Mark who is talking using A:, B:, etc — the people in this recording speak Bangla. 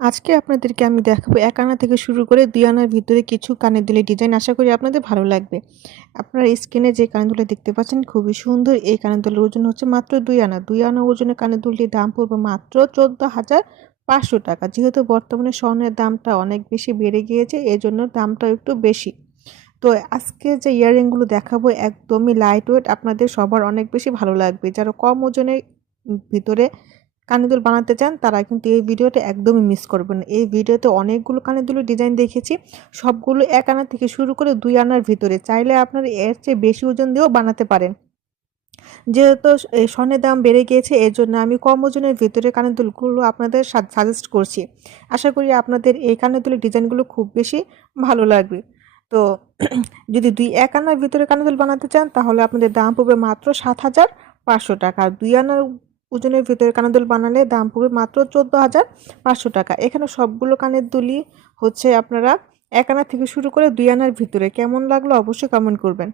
A: আজকে আপনাদেরকে আমি দেখাবো এক আনা থেকে শুরু করে দুই আনার ভিতরে কিছু কানের দুলের ডিজাইন। আশা করি আপনাদের ভালো লাগবে। আপনারা স্ক্রিনে যে কানের দেখতে পাচ্ছেন, খুবই সুন্দর। এই কানের দুলের ওজন হচ্ছে মাত্র দুই আনা। দুই আনা ওজনের কানের দুলটির দাম পড়বে মাত্র চোদ্দ হাজার পাঁচশো টাকা। যেহেতু বর্তমানে স্বর্ণের দামটা অনেক বেশি বেড়ে গিয়েছে এই জন্য দামটা একটু বেশি। তো আজকে যে ইয়াররিংগুলো দেখাবো একদমই লাইট ওয়েট আপনাদের সবার অনেক বেশি ভালো লাগবে। যারা কম ওজনের ভিতরে কানের দুল বানাতে চান, তারা কিন্তু এই ভিডিওটা একদমই মিস করবেন এই ভিডিওতে অনেকগুলো কানের দুলের ডিজাইন দেখেছি, সবগুলো এক আনা থেকে শুরু করে দুই আনার ভিতরে। চাইলে আপনারা এর চেয়ে বেশি ওজন দিয়েও বানাতে পারেন। যেহেতু স্বর্ণের দাম বেড়ে গিয়েছে, এর জন্য আমি কম ওজনের ভিতরে কানের দুলগুলো আপনাদের সাজেস্ট করছি। আশা করি আপনাদের এই কানের দুলের ডিজাইনগুলো খুব বেশি ভালো লাগবে। তো যদি দুই এক আনার ভিতরে কানের দুল বানাতে চান, তাহলে আপনাদের দাম পড়বে মাত্র সাত হাজার পাঁচশো টাকা। দুই আনার ওজনের ভিতরে কানের দুল বানালে দাম পড়বে মাত্র চোদ্দ হাজার পাঁচশো টাকা। এখানে সবগুলো কানের দুলই হচ্ছে আপনারা এক আনা থেকে শুরু করে দুই আনার ভিতরে। কেমন লাগল অবশ্যই কমেন্ট করবেন।